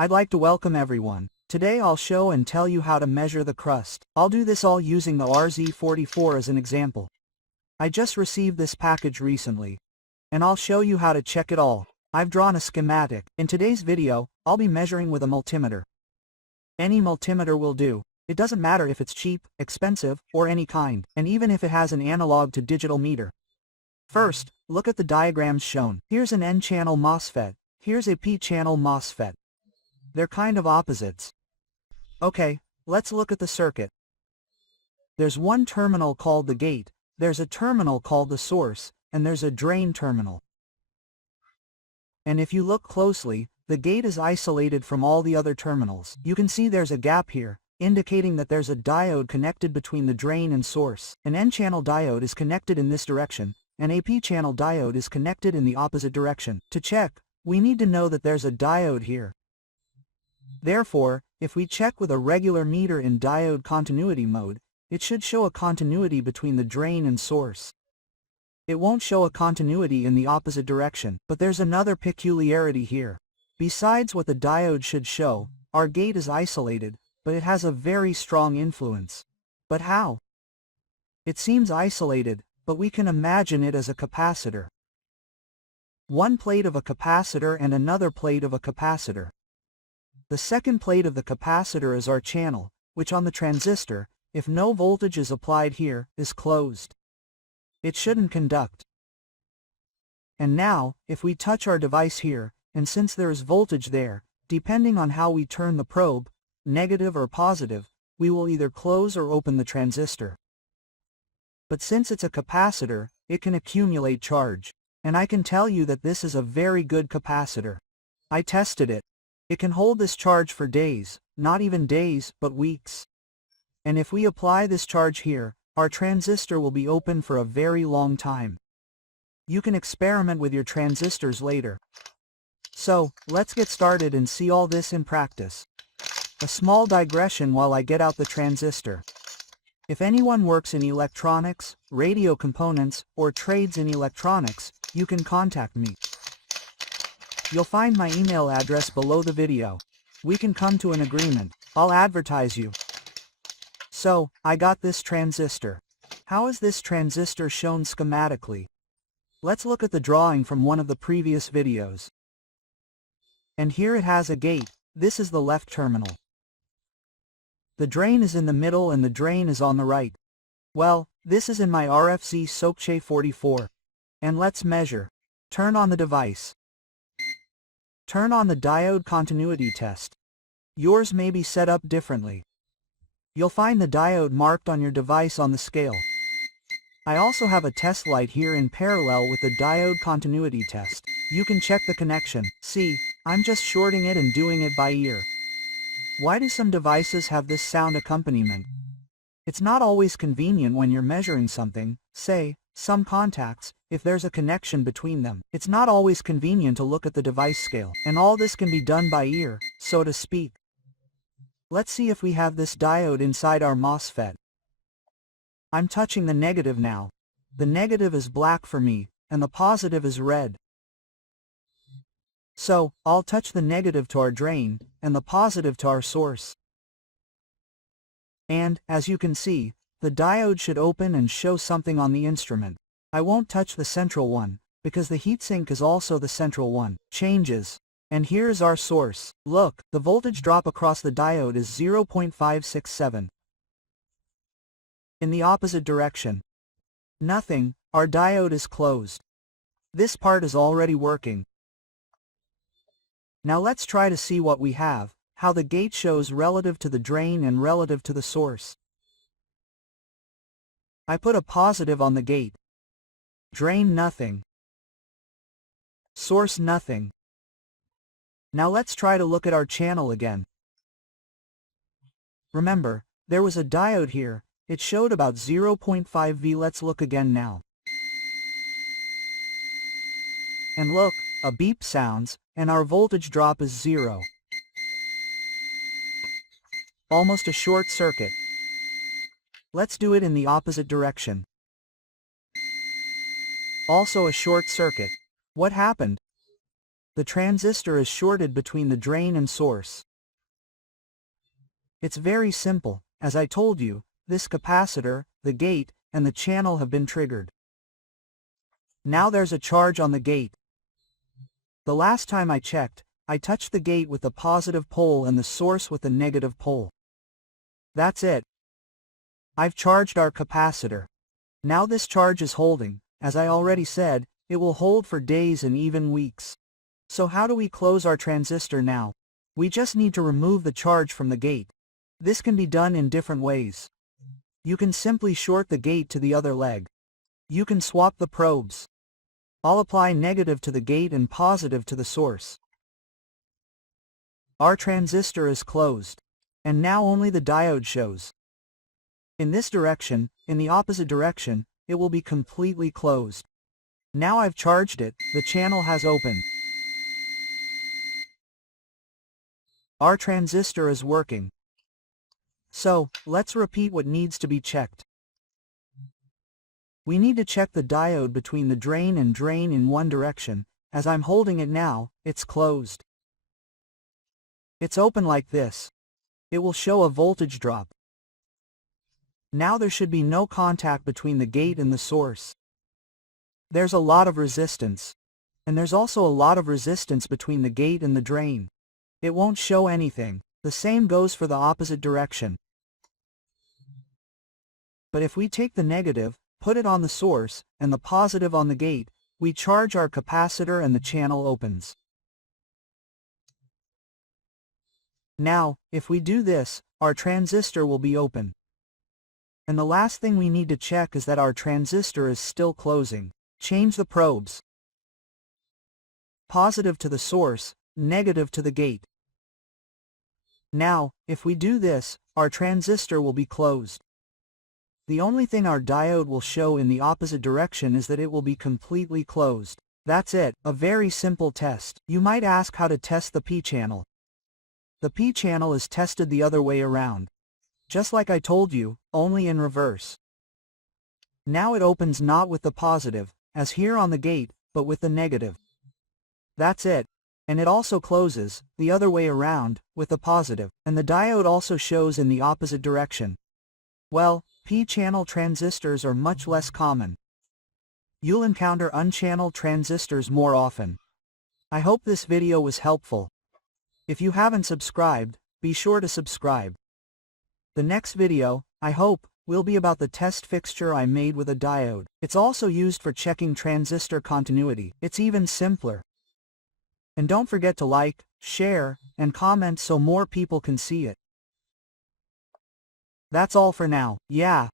I'd like to welcome everyone. Today I'll show and tell you how to measure the crust. I'll do this all using the RZ44 as an example. I just received this package recently, and I'll show you how to check it all. I've drawn a schematic. In today's video, I'll be measuring with a multimeter. Any multimeter will do. It doesn't matter if it's cheap, expensive, or any kind, and even if it has an analog to digital meter. First, look at the diagrams shown. Here's an N-channel MOSFET. Here's a P-channel MOSFET. They're kind of opposites. Okay, let's look at the circuit. There's one terminal called the gate, there's a terminal called the source, and there's a drain terminal. And if you look closely, the gate is isolated from all the other terminals. You can see there's a gap here, indicating that there's a diode connected between the drain and source. An N-channel diode is connected in this direction, and a P-channel diode is connected in the opposite direction. To check, we need to know that there's a diode here. Therefore, if we check with a regular meter in diode continuity mode, it should show a continuity between the drain and source. It won't show a continuity in the opposite direction, but there's another peculiarity here. Besides what the diode should show, our gate is isolated, but it has a very strong influence. But how? It seems isolated, but we can imagine it as a capacitor. One plate of a capacitor and another plate of a capacitor. The second plate of the capacitor is our channel, which on the transistor, if no voltage is applied here, is closed. It shouldn't conduct. And now, if we touch our device here, and since there is voltage there, depending on how we turn the probe, negative or positive, we will either close or open the transistor. But since it's a capacitor, it can accumulate charge. And I can tell you that this is a very good capacitor. I tested it. It can hold this charge for days, not even days, but weeks. And if we apply this charge here, our transistor will be open for a very long time. You can experiment with your transistors later. So, let's get started and see all this in practice. A small digression while I get out the transistor. If anyone works in electronics, radio components, or trades in electronics, you can contact me. You'll find my email address below the video. We can come to an agreement. I'll advertise you. So, I got this transistor. How is this transistor shown schematically? Let's look at the drawing from one of the previous videos. And here it has a gate. This is the left terminal. The drain is in the middle and the drain is on the right. Well, this is in my RFZ SOCCHE 44. And let's measure. Turn on the device. Turn on the diode continuity test. Yours may be set up differently. You'll find the diode marked on your device on the scale. I also have a test light here in parallel with the diode continuity test. You can check the connection. See, I'm just shorting it and doing it by ear. Why do some devices have this sound accompaniment? It's not always convenient when you're measuring something, say, some contacts, if there's a connection between them. It's not always convenient to look at the device scale, and all this can be done by ear, so to speak. Let's see if we have this diode inside our MOSFET. I'm touching the negative now. The negative is black for me, and the positive is red. So, I'll touch the negative to our drain, and the positive to our source. And, as you can see, the diode should open and show something on the instrument. I won't touch the central one, because the heatsink is also the central one. Changes. And here's our source. Look, the voltage drop across the diode is 0.567. In the opposite direction. Nothing, our diode is closed. This part is already working. Now let's try to see what we have, how the gate shows relative to the drain and relative to the source. I put a positive on the gate. Drain nothing. Source nothing. Now let's try to look at our channel again. Remember, there was a diode here, it showed about 0.5 V. Let's look again now. And look, a beep sounds, and our voltage drop is 0. Almost a short circuit. Let's do it in the opposite direction. Also a short circuit. What happened? The transistor is shorted between the drain and source. It's very simple. As I told you, this capacitor, the gate, and the channel have been triggered. Now there's a charge on the gate. The last time I checked, I touched the gate with the positive pole and the source with the negative pole. That's it. I've charged our capacitor. Now this charge is holding. As I already said, it will hold for days and even weeks. So how do we close our transistor now? We just need to remove the charge from the gate. This can be done in different ways. You can simply short the gate to the other leg. You can swap the probes. I'll apply negative to the gate and positive to the source. Our transistor is closed. And now only the diode shows. In this direction, in the opposite direction, it will be completely closed. Now I've charged it, the channel has opened. Our transistor is working. So, let's repeat what needs to be checked. We need to check the diode between the drain and drain in one direction. As I'm holding it now, it's closed. It's open like this. It will show a voltage drop. Now there should be no contact between the gate and the source. There's a lot of resistance. And there's also a lot of resistance between the gate and the drain. It won't show anything. The same goes for the opposite direction. But if we take the negative, put it on the source, and the positive on the gate, we charge our capacitor and the channel opens. Now, if we do this, our transistor will be open. And the last thing we need to check is that our transistor is still closing. Change the probes. Positive to the source, negative to the gate. Now, if we do this, our transistor will be closed. The only thing our diode will show in the opposite direction is that it will be completely closed. That's it, a very simple test. You might ask how to test the P-channel. The P-channel is tested the other way around. Just like I told you, only in reverse. Now it opens not with the positive, as here on the gate, but with the negative. That's it. And it also closes, the other way around, with the positive, and the diode also shows in the opposite direction. Well, P-channel transistors are much less common. You'll encounter unchanneled transistors more often. I hope this video was helpful. If you haven't subscribed, be sure to subscribe. The next video, I hope, will be about the test fixture I made with a diode. It's also used for checking transistor continuity. It's even simpler. And don't forget to like, share, and comment so more people can see it. That's all for now. Yeah,